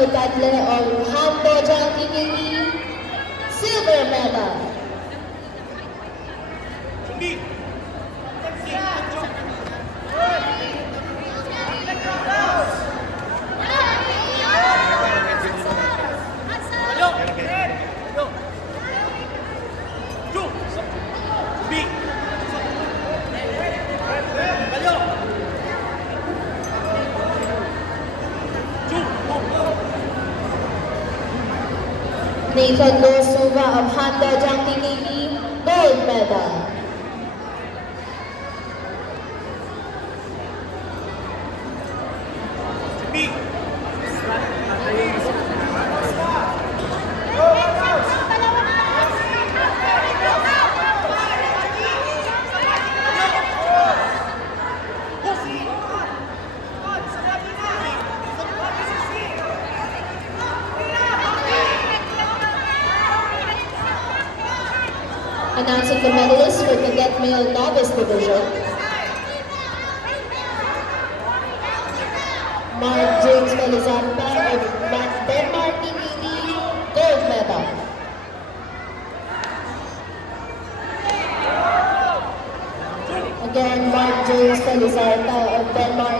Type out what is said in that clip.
Matthew Tadle of Hamdojang TKE, silver medal. Nathan Losova of Hamdojang TKE, gold medal. Announcing the medalists for Cadet Male Novice Division. Mark James Felizarta of Denmark TKE, gold medal. Again, Mark James Felizarta of Denmark